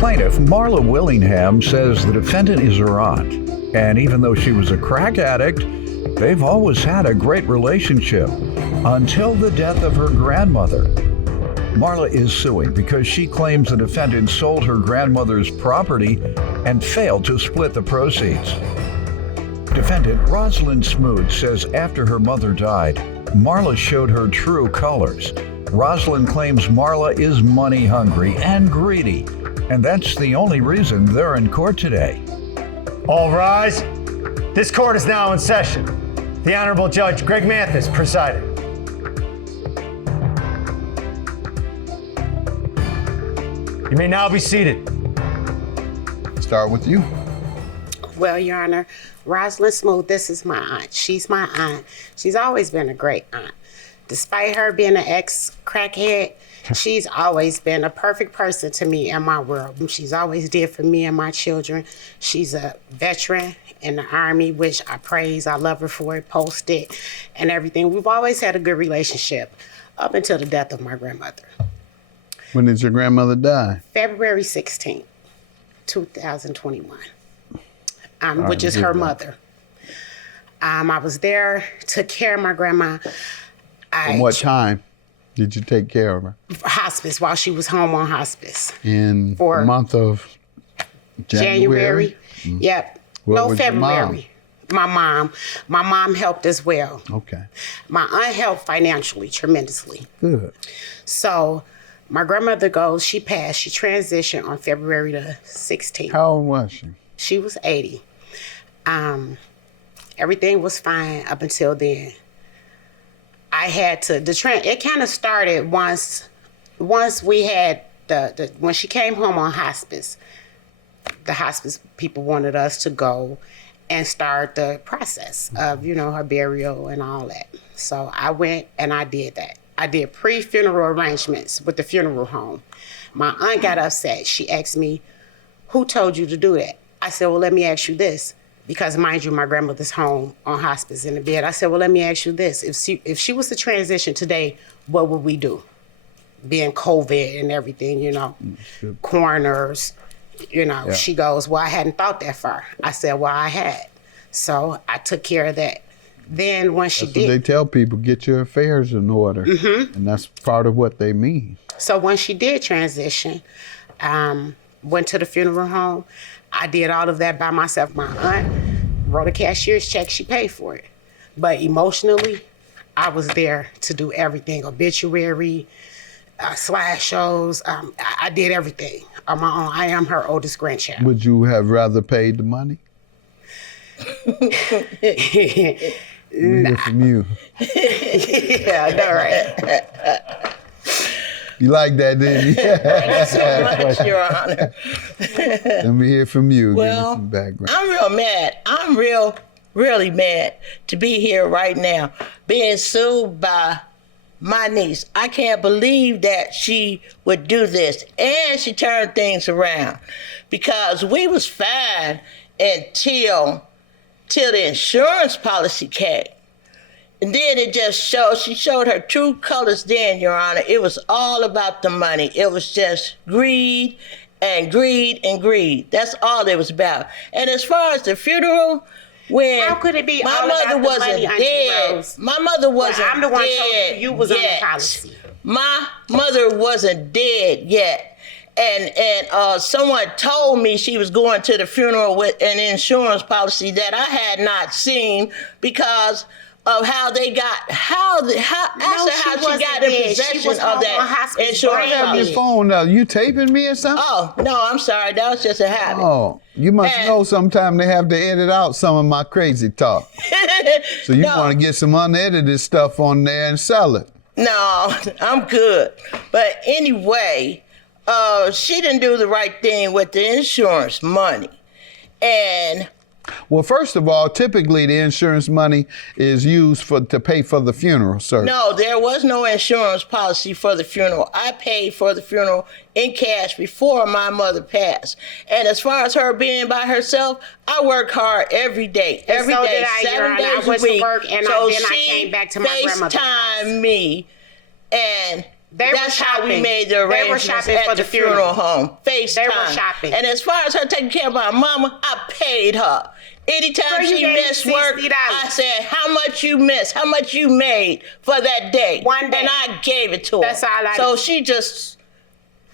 Plaintiff Marla Willingham says the defendant is her aunt, and even though she was a crack addict, they've always had a great relationship until the death of her grandmother. Marla is suing because she claims the defendant sold her grandmother's property and failed to split the proceeds. Defendant Rosalind Smoot says after her mother died, Marla showed her true colors. Rosalind claims Marla is money hungry and greedy, and that's the only reason they're in court today. All rise. This court is now in session. The Honorable Judge Greg Mathis presiding. You may now be seated. Start with you. Well, Your Honor, Rosalind Smoot, this is my aunt. She's my aunt. She's always been a great aunt. Despite her being an ex-crackhead, she's always been a perfect person to me in my world. She's always did for me and my children. She's a veteran in the Army, which I praise. I love her for it, posted, and everything. We've always had a good relationship up until the death of my grandmother. When did your grandmother die? February 16th, 2021, which is her mother. I was there, took care of my grandma. From what time did you take care of her? Hospice, while she was home on hospice. In the month of January? Yep. What was February. My mom helped as well. Okay. My aunt helped financially, tremendously. Good. So my grandmother goes, she passed, she transitioned on February the 16th. How old was she? She was 80. Everything was fine up until then. I had to, it kind of started once we had when she came home on hospice, the hospice people wanted us to go and start the process of, her burial and all that. So I went and I did that. I did pre-funeral arrangements with the funeral home. My aunt got upset. She asked me, who told you to do that? I said, well, let me ask you this. Because mind you, my grandmother's home on hospice in the bed. I said, well, let me ask you this. If she was to transition today, what would we do? Being COVID and everything, coroners, Yeah. She goes, well, I hadn't thought that far. I said, well, I had. So I took care of that. Then when she did. What they tell people, get your affairs in order. Mm-hmm. And that's part of what they mean. So when she did transition, went to the funeral home, I did all of that by myself. My aunt wrote a cashier's check. She paid for it. But emotionally, I was there to do everything. Obituary, slideshows. I did everything on my own. I am her oldest grandchild. Would you have rather paid the money? Nah. From you. Yeah, I know, right? You like that, didn't you? Thank you so much, Your Honor. Let me hear from you. Well, Give me some background. I'm real mad. I'm really mad to be here right now, being sued by my niece. I can't believe that she would do this, and she turned things around, because we was fine until the insurance policy came. And then it just she showed her true colors then, Your Honor. It was all about the money. It was just greed and greed and greed. That's all it was about. And as far as the funeral, when how could it be my all mother about the wasn't money, Auntie dead. Rose? My mother wasn't I'm the one dead told you was on yet. the policy. My mother wasn't dead yet. And someone told me she was going to the funeral with an insurance policy that I had not seen because of how they got, how she got in possession of that insurance Have your policy. phone now. You taping me or something? Oh, no, I'm sorry. That was just a habit. Oh, you must know sometime they have to edit out some of my crazy talk. So you want to get some unedited stuff on there and sell it. No, I'm good. But anyway, she didn't do the right thing with the insurance money. And well, first of all, typically the insurance money is used to pay for the funeral service. no, there was no insurance policy for the funeral. I paid for the funeral in cash before my mother passed. And as far as her being by herself, I work hard every day. Every so day, did I, 7 days I went a week. to work and so then I came back to my grandmother's house. FaceTime me and That's how we made the arrangements They were shopping at for the the funeral home. FaceTime. They were shopping. And as far as her taking care of my mama, I paid her. Anytime Girl, you she gave me missed work, $60. I said, how much you missed? How much you made for that day? One day. And I gave it to her. That's all I So she just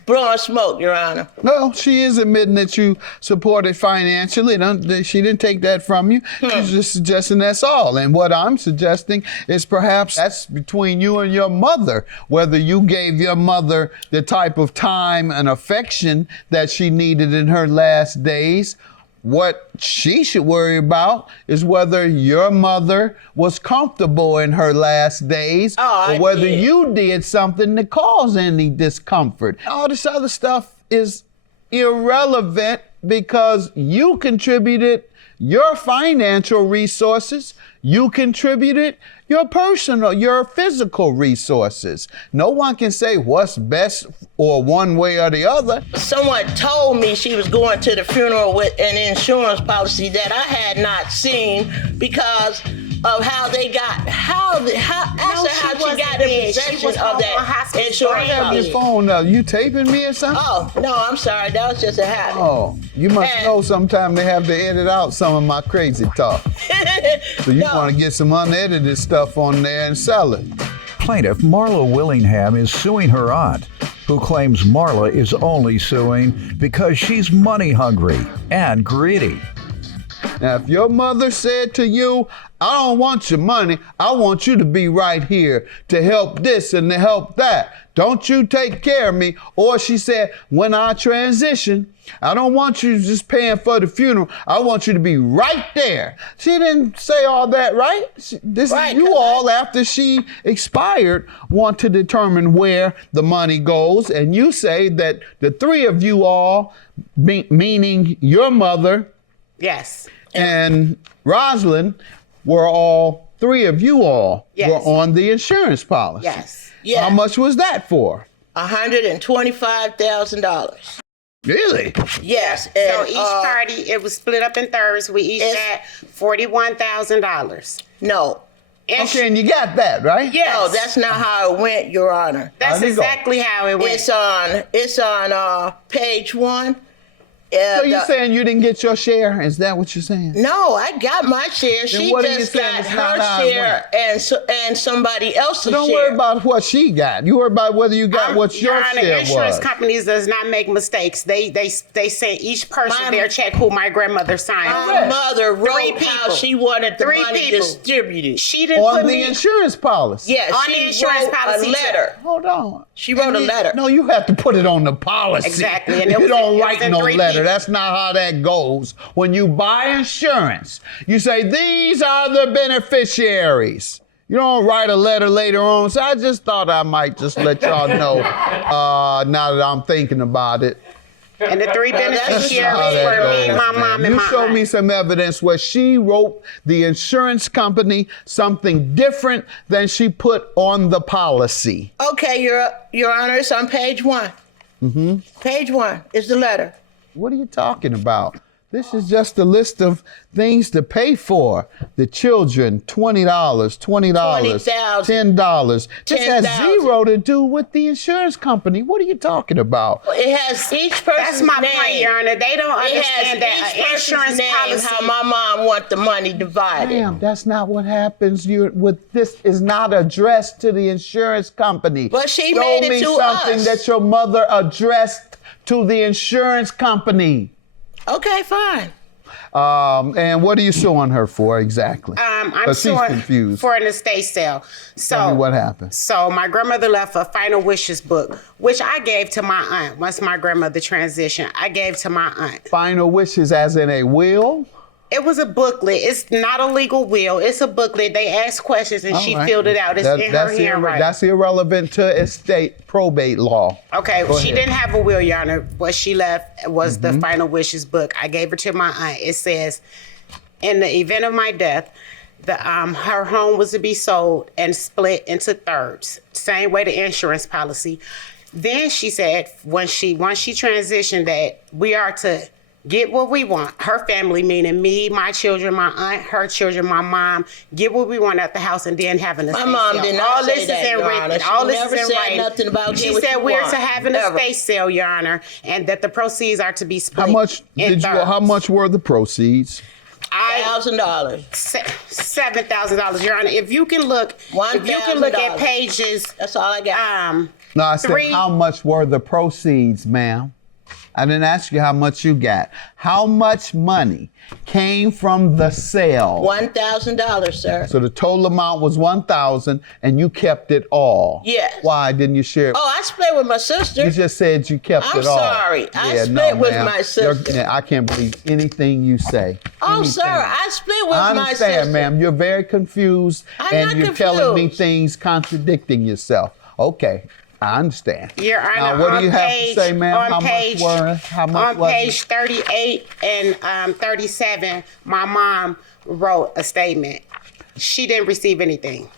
blowing smoke, Your Honor. No, she is admitting that you supported financially. She didn't take that from you. She's just suggesting that's all. And what I'm suggesting is perhaps that's between you and your mother, whether you gave your mother the type of time and affection that she needed in her last days. What she should worry about is whether your mother was comfortable in her last days, or whether you did something to cause any discomfort. All this other stuff is irrelevant because you contributed your financial resources, you contributed your personal, your physical resources. No one can say what's best or one way or the other. Someone told me she was going to the funeral with an insurance policy that I had not seen because of how they got, how she got in possession of that insurance Have your policy. phone up. You taping me or something? Oh, no, I'm sorry. That was just a habit. Oh, you must And- know sometimes they have to edit out some of my crazy talk. So you want to get some unedited stuff on there and sell it. Plaintiff Marla Willingham is suing her aunt, who claims Marla is only suing because she's money hungry and greedy. Now, if your mother said to you, I don't want your money, I want you to be right here to help this and to help that. Don't you take care of me. Or she said, when I transition, I don't want you just paying for the funeral. I want you to be right there. She didn't say all that, right? This Right, is you all, after she expired, want to determine where the money goes. And you say that the three of you all, meaning your mother, Yes. and Rosalind, were all three of you all Yes. were on the insurance policy. Yes. Yeah. How much was that for? $125,000. Really? Yes. So And, each party, it was split up in thirds. We each had $41,000. No. And Okay, and you got that, right? yes. No, that's not how it went, Your Honor. That's How'd it go? exactly how it went. It's on page 1. So you're saying you didn't get your share? Is that what you're saying? No, I got my share. She what are you just saying got is not how her it share and somebody else's Don't share. worry about what she got. You worry about whether you got what your Honor, share insurance was. companies does not make mistakes. They send each person their check who my grandmother signed. My mother Three wrote how people. she wanted the Three money people. distributed. She didn't On put the me insurance policy. Yes, on she the insurance wrote policy, a letter. Hold on. She wrote a letter. No, you have to put it on the policy. Exactly, and it you was- don't it was write in no three letter. people. That's not how that goes. When you buy insurance, you say, these are the beneficiaries. You don't write a letter later on. So I just thought I might just let y'all know now that I'm thinking about it. And the three that's beneficiaries how that were me, goes, my man. mom, and You my show aunt. me some evidence where she wrote the insurance company something different than she put on the policy. Okay, Your Honor, it's on page 1. Mm-hmm. Page 1 is the letter. What are you talking about? This is just a list of things to pay for. The children, $20, $20, $20,000. $10. This has $10,000. zero to do with the insurance company. What are you talking about? It has each person's That's my name. point, Your Honor. They don't It understand has that each an person's insurance name, policy. how my mom want the money divided. Damn, that's not what happens. This is not addressed to the insurance company. But she Show made it me to something us. that your mother addressed to the insurance company. Okay, fine. And what are you suing her for exactly? I'm 'Cause she's suing confused. for an estate sale. Tell me So what happened. So my grandmother left a final wishes book, which I gave to my aunt. Once my grandmother transitioned, I gave to my aunt. Final wishes as in a will? It was a booklet. It's not a legal will. It's a booklet. They asked questions and she All right. filled it out. It's in her That's handwriting. That's irrelevant to estate probate law. Okay, Go she ahead. didn't have a will, Your Honor. What she left was Mm-hmm. the final wishes book. I gave her to my aunt. It says, in the event of my death, her home was to be sold and split into thirds, same way the insurance policy. Then she said, once she transitioned, that we are to get what we want. Her family, meaning me, my children, my aunt, her children, my mom, get what we want at the house, and then having a My mom did not say that, Your Honor. All She this never is in said writing. nothing about She get what said you we're want. to have an Never. estate sale, Your Honor, and that the proceeds are to be split. How much in thirds. how much were the proceeds? $1,000. $7,000, Your Honor. If you can look at $1,000. pages, That's all I got. No, I said, Three. how much were the proceeds, ma'am? I didn't ask you how much you got. How much money came from the sale? $1,000, sir. So the total amount was $1,000, and you kept it all. Yes. Why didn't you share it? Oh, I split with my sister. You just said you kept I'm it all. sorry. I split with my sister. I can't believe anything you say. Oh, Anything. sir, I split with I my sister. understand, ma'am. You're very confused, I'm and not you're telling me confused. things contradicting yourself. Okay, I understand. Your Honor, Now, what do you have to say, ma'am? On How page, much was page 38 and 37, my mom wrote a statement. She didn't receive anything.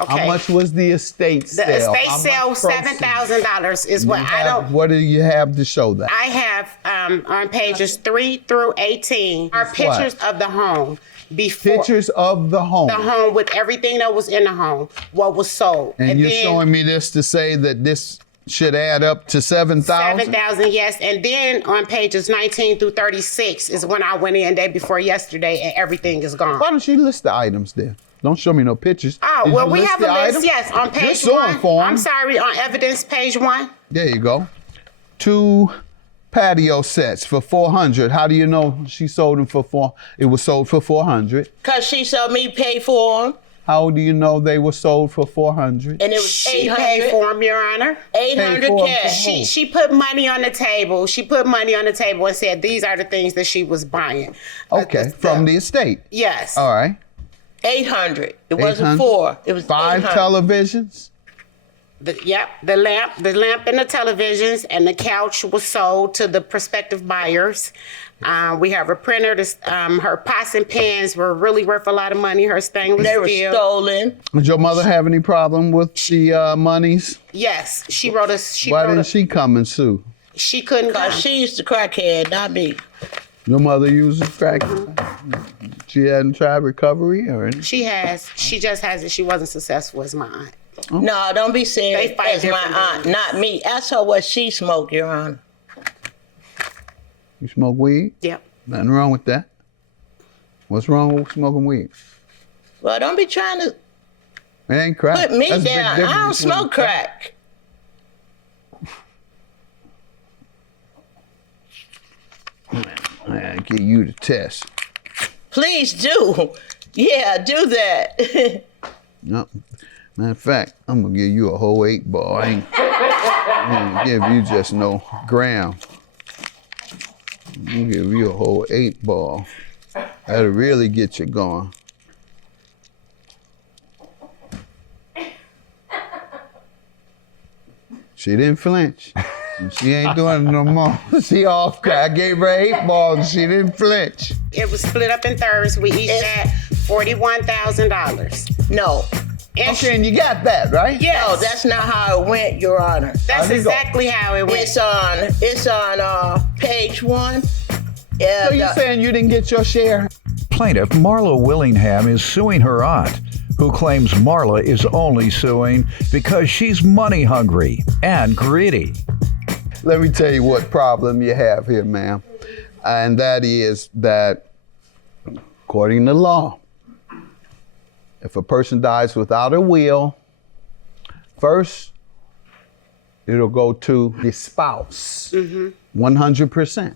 Okay. How much was the estate The sale? estate How sale, much proceeds? $7,000 is what I don't. What do you have to show that? I have on pages 3 through 18 are pictures of the home before Pictures of the home. the home with everything that was in the home, what was sold, And you're then showing me this to say that this should add up to 7,000? 7,000, yes. And then on pages 19 through 36 is when I went in day before yesterday, and everything is gone. Why don't you list the items there? Don't show me no pictures. Oh, Did well, you we list have the a list, items? yes, on page You're suing 1. for 'em. I'm sorry, on evidence, page 1. There you go. 2 patio sets for $400. How do you know she sold them for it was sold for $400? Because she saw me pay for them, How do you know they were sold for $400? and it was She 800 paid for them, Your Honor. 800 Paid for 'em cash. for who? She put money on the table. She put money on the table and said these are the things that she was buying. Okay, from the estate. Yes. All right. 800. It wasn't 800? 4. It was 5 800. televisions. The lamp and the televisions and the couch was sold to the prospective buyers. We have a printer. Her pots and pans were really worth a lot of money. Her stainless They were steel. stolen. Did your mother have any problem with the monies? Yes, she wrote us. Why didn't she come and sue? She couldn't come. Because she's the crackhead, not me. Your mother uses crack. She hadn't tried recovery or anything? She has. She just hasn't. She wasn't successful as my aunt. No, don't be saying They fight as my different aunt, things. not me. Ask her what she smoked, Your Honor. You smoke weed? Yep. Nothing wrong with that. What's wrong with smoking weed? Well, don't be trying to It ain't crack. put me That's a big down. I difference don't between smoke crack. I give you the test. Please do. Yeah, do that. No. Matter of fact, I'm gonna give you a whole 8-ball. I ain't gonna give you just no gram. I'm gonna give you a whole 8-ball. That'll really get you going. She didn't flinch. She ain't doing it no more. She off. I gave her 8-ball and she didn't flinch. It was split up in thirds. We each had $41,000. No. And Okay, and you got that, right? yes, No, that's not how it went, Your Honor. that's How'd it go? exactly how it went. It's on page 1. Yeah, So you're saying you didn't get your share? Plaintiff Marla Willingham is suing her aunt, who claims Marla is only suing because she's money hungry and greedy. Let me tell you what problem you have here, ma'am. And that is that, according to law, if a person dies without a will, first, it'll go to the spouse, 100%,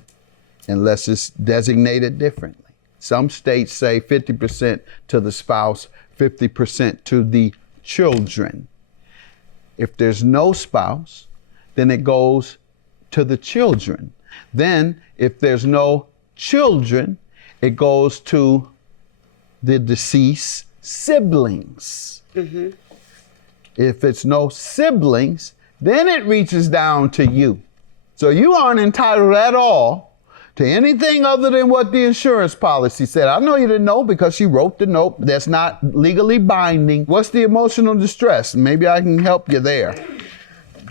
unless it's designated differently. Some states say 50% to the spouse, 50% to the children. If there's no spouse, then it goes to the children. Then, if there's no children, it goes to the deceased siblings. If it's no siblings, then it reaches down to you. So you aren't entitled at all to anything other than what the insurance policy said. I know you didn't know because she wrote the note that's not legally binding. What's the emotional distress? Maybe I can help you there.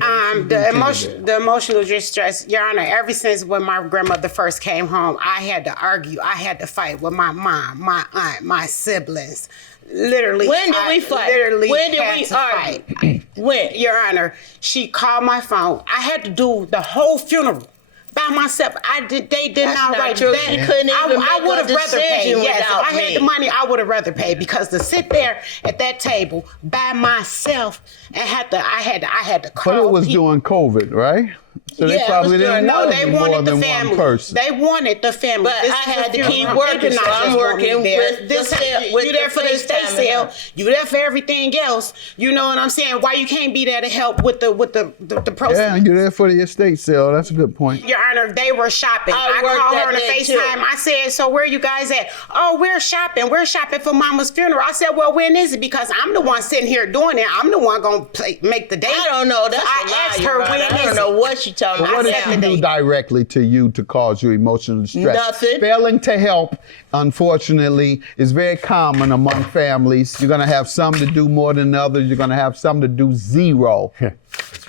The emotional distress, Your Honor, ever since when my grandmother first came home, I had to argue, I had to fight with my mom, my aunt, my siblings. Literally. When did we fight? When did we argue? When? Your Honor, she called my phone. I had to do the whole funeral by myself. They did not write true. that. You couldn't even make I would have a rather paid. decision Yes, if without I had me. the money, I would have rather paid, because to sit there at that table by myself and I had to call. But it was people. during COVID, right? So they Yeah, it probably was didn't during- want They more wanted than the one family. person. They wanted the family. But This I is had the to keep funeral. working, They did so not I'm just want me working there. with with you there for the FaceTime estate and sale. her. You there for everything else. You know what I'm saying? Why you can't be there to help with the proceeds? Yeah, you're there for the estate sale. That's a good point. Your Honor, they were shopping. I I worked called that her on the day, FaceTime. too. I said, so where you guys at? Oh, we're shopping. We're shopping for Mama's funeral. I said, well, when is it? Because I'm the one sitting here doing it. I'm the one going to make the date. I don't know. That's So a I lie, asked Your her, Honor. when I is don't know it? what she talking But about. what did said she the do date. directly to you to cause you emotional distress? Nothing. Failing to help, unfortunately, is very common among families. You're going to have some to do more than others. You're going to have some to do zero.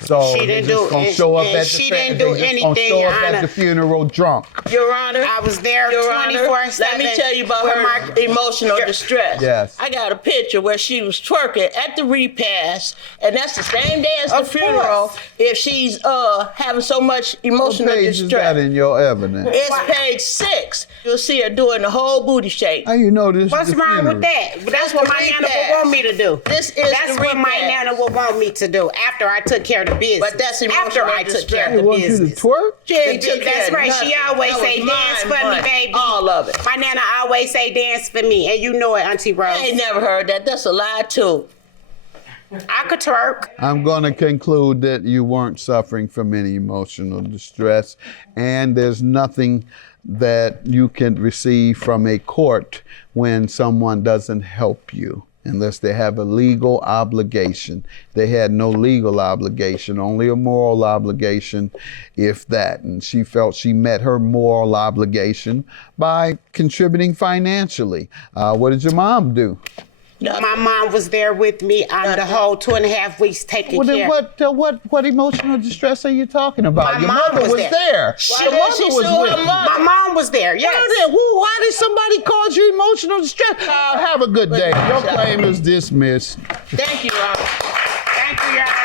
So She they're didn't just do- gonna and- show up and at she the didn't do they're just gonna anything, show Your up at Honor. the funeral drunk. Your Honor, I was there Your Honor, 24/7. let me tell you about with her my- emotional distress. Yes. I got a picture where she was twerking at the repast, and that's the same day as the Of funeral. course. If she's having so much What emotional page is that distress. in your evidence? It's page 6. You'll see her doing the whole booty shake. How you know this? What's the wrong funeral? with that? That's what my the nana repast. would want me to do. This is That's the what my repast. nana would want me to do after I took care of the business. But that's after emotional I took care distress. of They the want you to business. twerk? She ain't took care That's of right. She nothing. always That say, was dance mine for me, money. baby. All of it. My nana always say, dance for me. And you know it, Auntie Rose. I ain't never heard that. That's a lie, too. I could twerk. I'm going to conclude that you weren't suffering from any emotional distress, and there's nothing that you can receive from a court when someone doesn't help you, unless they have a legal obligation. They had no legal obligation, only a moral obligation, if that. And she felt she met her moral obligation by contributing financially. What did your mom do? My mom was there with me on the whole 2.5 weeks taking care. What emotional distress are you talking about? My Your mom mother was was there. there. She- Your Why mother did she was sue with her you. mom? My mom was there, yes. Why did somebody cause you emotional distress? Have a good day. Your claim is dismissed. Thank you, Robert. Thank you, Your Honor.